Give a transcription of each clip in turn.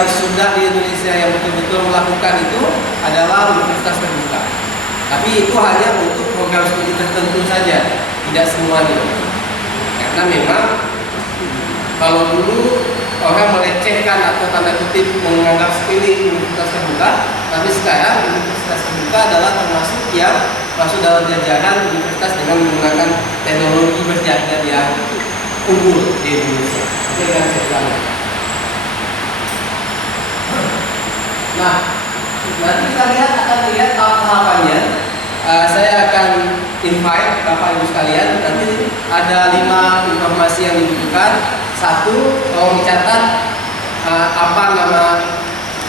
yang sudah di Indonesia yang betul-betul melakukan itu adalah universitas terbuka. Tapi itu hanya untuk program studi tertentu saja, tidak semuanya. Karena memang kalau dulu orang melecehkan atau tanda kutip menganggap sepele universitas terbuka, tapi sekarang universitas terbuka adalah termasuk yang masuk dalam jajaran universitas dengan menggunakan teknologi berjajar yang unggul di Indonesia. Itu yang saya bilang. Nah, nanti kita akan lihat tahapannya. Saya akan invite Bapak Ibu sekalian. Nanti ada 5 informasi yang dibutuhkan. 1, mau mencatat apa nama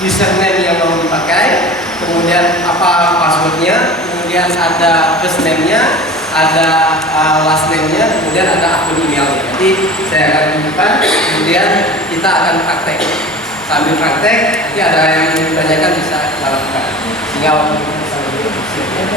username yang mau dipakai, kemudian apa passwordnya, kemudian ada first name-nya, ada last name-nya, kemudian ada akun emailnya. Nanti saya akan tunjukkan, kemudian kita akan praktek. Sambil praktek, nanti ada yang ditanyakan bisa kita lakukan. Sehingga waktu itu bisa lebih efisien.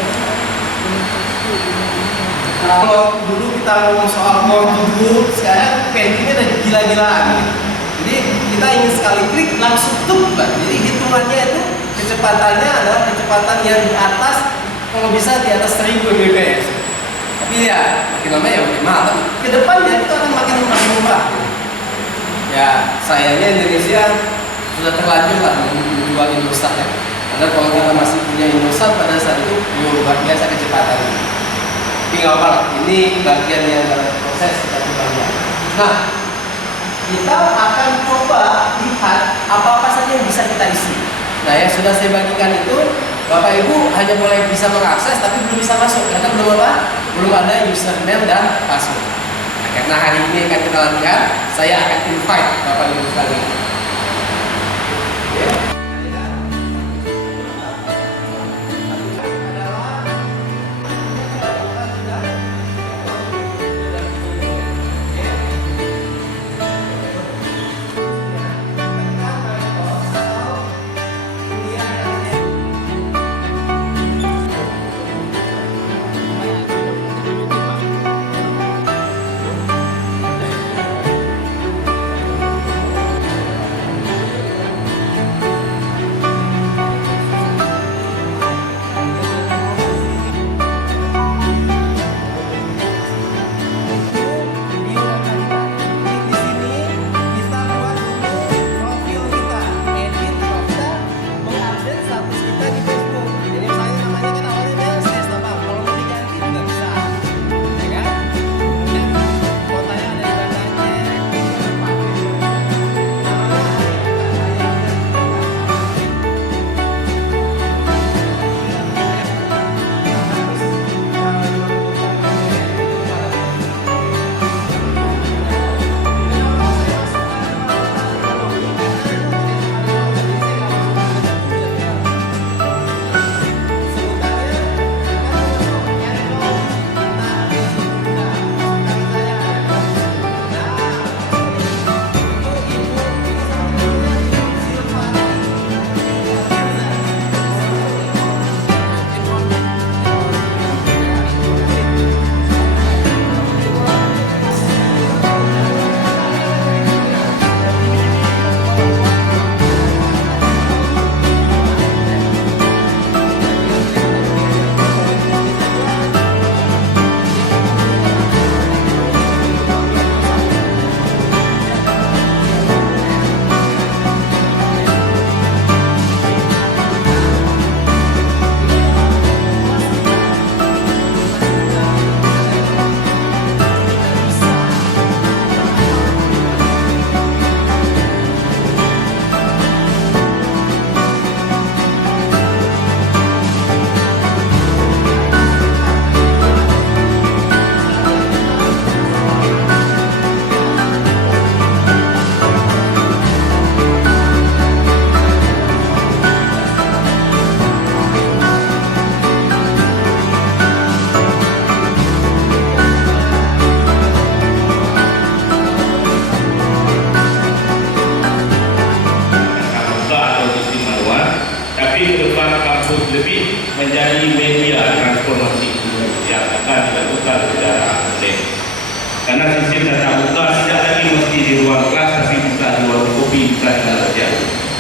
Kalau dulu kita ngomong soal more dulu, sekarang pendingnya udah gila-gilaan gitu. Jadi kita ingin sekali klik langsung tuh, jadi hitungannya itu kecepatannya adalah kecepatan yang di atas, kalau bisa di atas 1000 Mbps. Tapi ya makin lama ya makin mahal. Tapi kedepannya itu akan makin murah. Ya sayangnya Indonesia sudah terlanjur lah menjual Indosat ya. Karena kalau kita masih punya Indosat pada saat itu luar biasa kecepatannya. Tapi nggak apa-apa, ini bagian yang dalam proses kita coba. Nah, kita akan coba lihat apa-apa saja yang bisa kita isi. Nah, yang sudah saya bagikan itu, Bapak Ibu hanya boleh bisa mengakses, tapi belum bisa masuk karena belum apa? Belum ada username dan password. Nah, karena hari ini akan kita latihan, saya akan invite Bapak Ibu sekalian.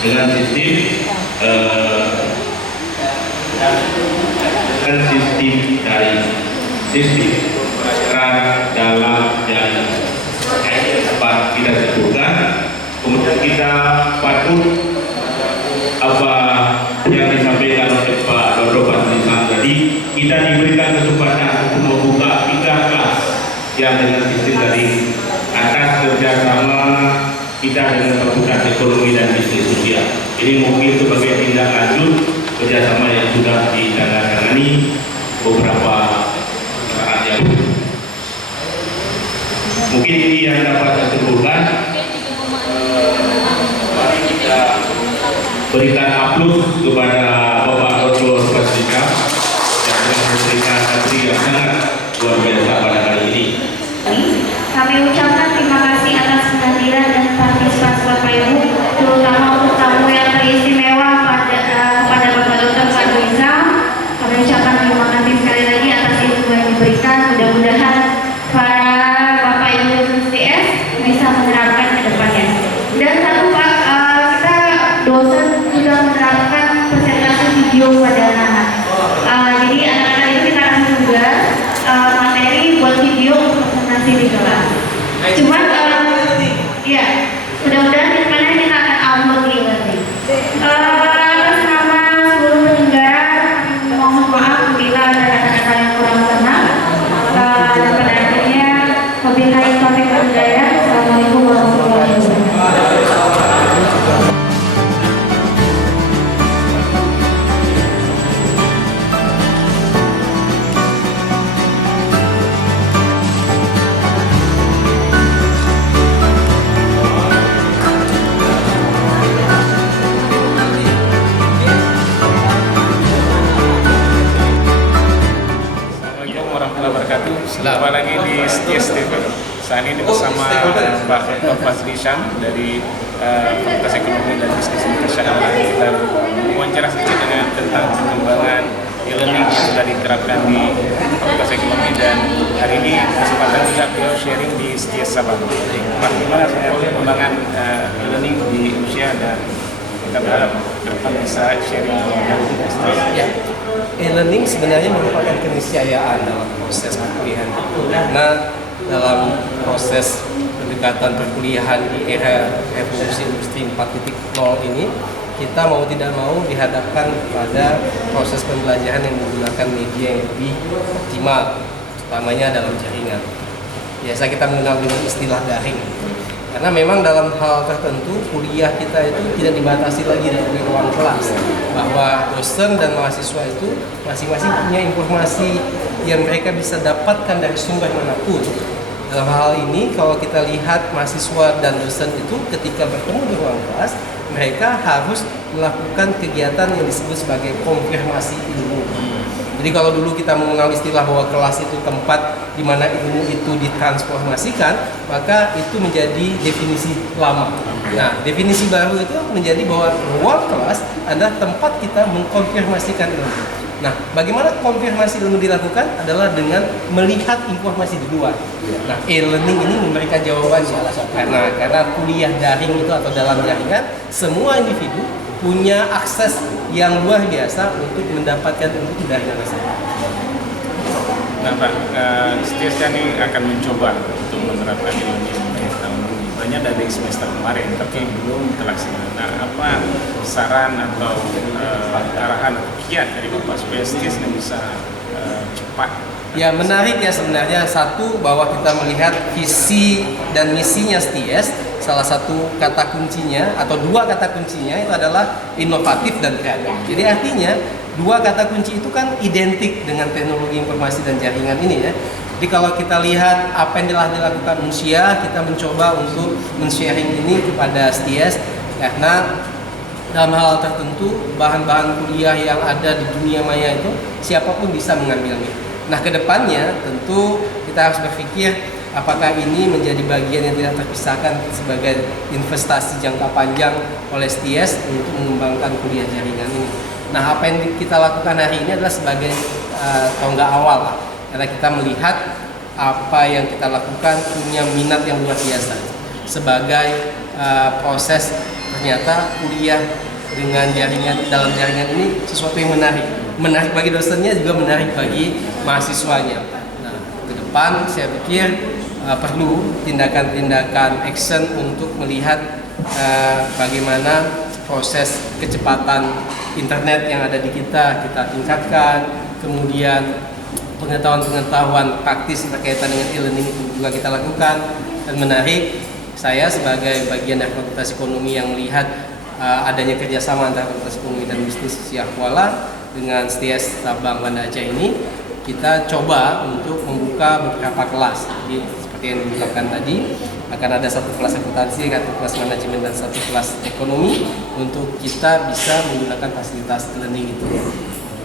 dengan sistem dari sistem peran dalam yang dapat kita sebutkan. Kemudian kita patut apa yang disampaikan oleh Pak Dodo Patrisang tadi, kita diberikan kesempatan untuk membuka 3 kelas yang dengan sistem dari atas kerjasama kita dengan Fakultas Ekonomi dan Bisnis Sosial. Ini mungkin sebagai tindak lanjut kerjasama yang sudah ditandatangani beberapa saat yang lalu. Mungkin ini yang dapat saya sebutkan. Mari kita berikan aplaus kepada Bapak Dr. Patrisang yang telah memberikan aksi yang sangat luar biasa pada hari ini. Kami ucapkan terima kasih atas kehadiran dan partisipasi Bapak Ibu, terutama untuk tamu yang teristimewa pada Bapak Dr. Patrisang. Kami ucapkan terima kasih sekali lagi atas info yang diberikan. Mudah-mudahan para Bapak Ibu STS bisa menerapkan ke depannya. Dan satu Pak, kita dosen sudah menerapkan presentasi video pada anak-anak. Jadi anak-anak itu kita akan juga materi buat video untuk presentasi di kelas. Cuman ya, mudah-mudahan di depannya kita akan upload di nanti. Atas nama seluruh penyelenggara, mohon maaf bila ada kata-kata yang kurang berkenan. Dan pada akhirnya, wabillahi taufiq wal hidayah. Assalamualaikum warahmatullahi wabarakatuh. Jumpa lagi di STS TV. Saat ini bersama Pak Dr. Patrisang dari Fakultas Ekonomi dan Bisnis Internasional. Kita wawancara sedikit dengan tentang pengembangan e-learning yang sudah diterapkan di Fakultas Ekonomi, dan hari ini kesempatan juga beliau sharing di STS Sabang. Pak, gimana pengembangan e-learning di usia, dan kita berharap apa bisa sharing dengan STS? Ya, e-learning sebenarnya merupakan keniscayaan dalam proses perkuliahan. Karena dalam proses pendekatan perkuliahan di era revolusi industri 4.0 ini, kita mau tidak mau dihadapkan pada proses pembelajaran yang menggunakan media yang lebih optimal, utamanya dalam jaringan. Biasa kita mengenal dengan istilah daring. Karena memang dalam hal tertentu kuliah kita itu tidak dibatasi lagi dari ruang kelas, bahwa dosen dan mahasiswa itu masing-masing punya informasi yang mereka bisa dapatkan dari sumber manapun. Dalam hal ini kalau kita lihat mahasiswa dan dosen itu ketika bertemu di ruang kelas, mereka harus melakukan kegiatan yang disebut sebagai konfirmasi ilmu. Jadi kalau dulu kita mengenal istilah bahwa kelas itu tempat di mana ilmu itu ditransformasikan, maka itu menjadi definisi lama. Nah, definisi baru itu menjadi bahwa ruang kelas adalah tempat kita mengkonfirmasikan ilmu. Nah, bagaimana konfirmasi ilmu dilakukan adalah dengan melihat informasi di luar. Nah, e-learning ini memberikan jawabannya. Karena kuliah daring itu atau dalam jaringan, semua individu punya akses yang luar biasa untuk mendapatkan ilmu dari mana saja. Nah Pak, STS ini akan mencoba untuk menerapkan ilmu tahun ini. Banyak dari semester kemarin, tapi belum terlaksana. Nah, apa saran atau arahan kiat dari Bapak supaya STS ini bisa cepat? Ya, menarik ya sebenarnya. Satu, bahwa kita melihat visi dan misinya STS, salah satu kata kuncinya atau dua kata kuncinya itu adalah inovatif dan kreatif. Jadi artinya dua kata kunci itu kan identik dengan teknologi informasi dan jaringan ini ya. Jadi kalau kita lihat apa yang telah dilakukan Unsia, kita mencoba untuk men-sharing ini kepada STS karena dalam hal tertentu bahan-bahan kuliah yang ada di dunia maya itu siapapun bisa mengambilnya. Nah, kedepannya tentu kita harus berpikir apakah ini menjadi bagian yang tidak terpisahkan sebagai investasi jangka panjang oleh STS untuk mengembangkan kuliah jaringan ini. Nah, apa yang kita lakukan hari ini adalah sebagai tonggak awal, karena kita melihat apa yang kita lakukan punya minat yang luar biasa sebagai proses ternyata kuliah dengan dalam jaringan ini sesuatu yang menarik bagi dosennya, juga menarik bagi mahasiswanya. Nah, ke depan saya pikir perlu tindakan-tindakan action untuk melihat bagaimana proses kecepatan internet yang ada di kita tingkatkan, kemudian pengetahuan praktis berkaitan dengan e-learning itu juga kita lakukan. Dan menarik, saya sebagai bagian dari Fakultas Ekonomi yang melihat adanya kerjasama antara Fakultas Ekonomi dan Bisnis Syah Kuala dengan STS Sabang Banda Aceh ini, kita coba untuk membuka beberapa kelas. Jadi seperti yang diucapkan tadi, akan ada satu kelas akuntansi, satu kelas manajemen, dan satu kelas ekonomi untuk kita bisa menggunakan fasilitas e-learning itu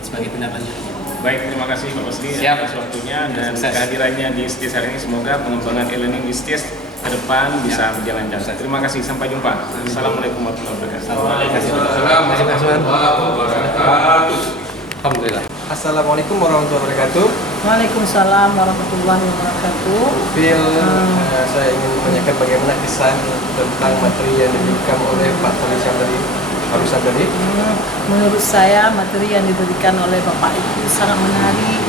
sebagai tindak lanjut. Baik, terima kasih Pak Basri Siap. atas waktunya dan Sukses. kehadirannya di STIS hari ini. Semoga pengembangan e-learning di STIS ke depan bisa berjalan lancar. Terima kasih, sampai jumpa. Assalamualaikum warahmatullahi wabarakatuh. Assalamualaikum Alhamdulillah. Assalamualaikum warahmatullahi wabarakatuh. Waalaikumsalam warahmatullahi wabarakatuh. Phil, saya ingin menanyakan bagaimana kesan tentang materi yang diberikan oleh Pak Tulisan tadi. Menurut saya materi yang diberikan oleh Bapak itu sangat menarik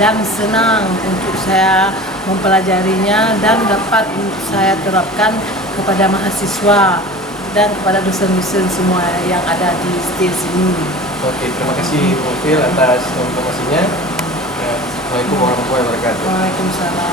dan senang untuk saya mempelajarinya dan dapat saya terapkan kepada mahasiswa dan kepada dosen-dosen semua yang ada di STIS ini. Oke, terima kasih Bu Phil atas informasinya. Assalamualaikum warahmatullahi wabarakatuh. Waalaikumsalam.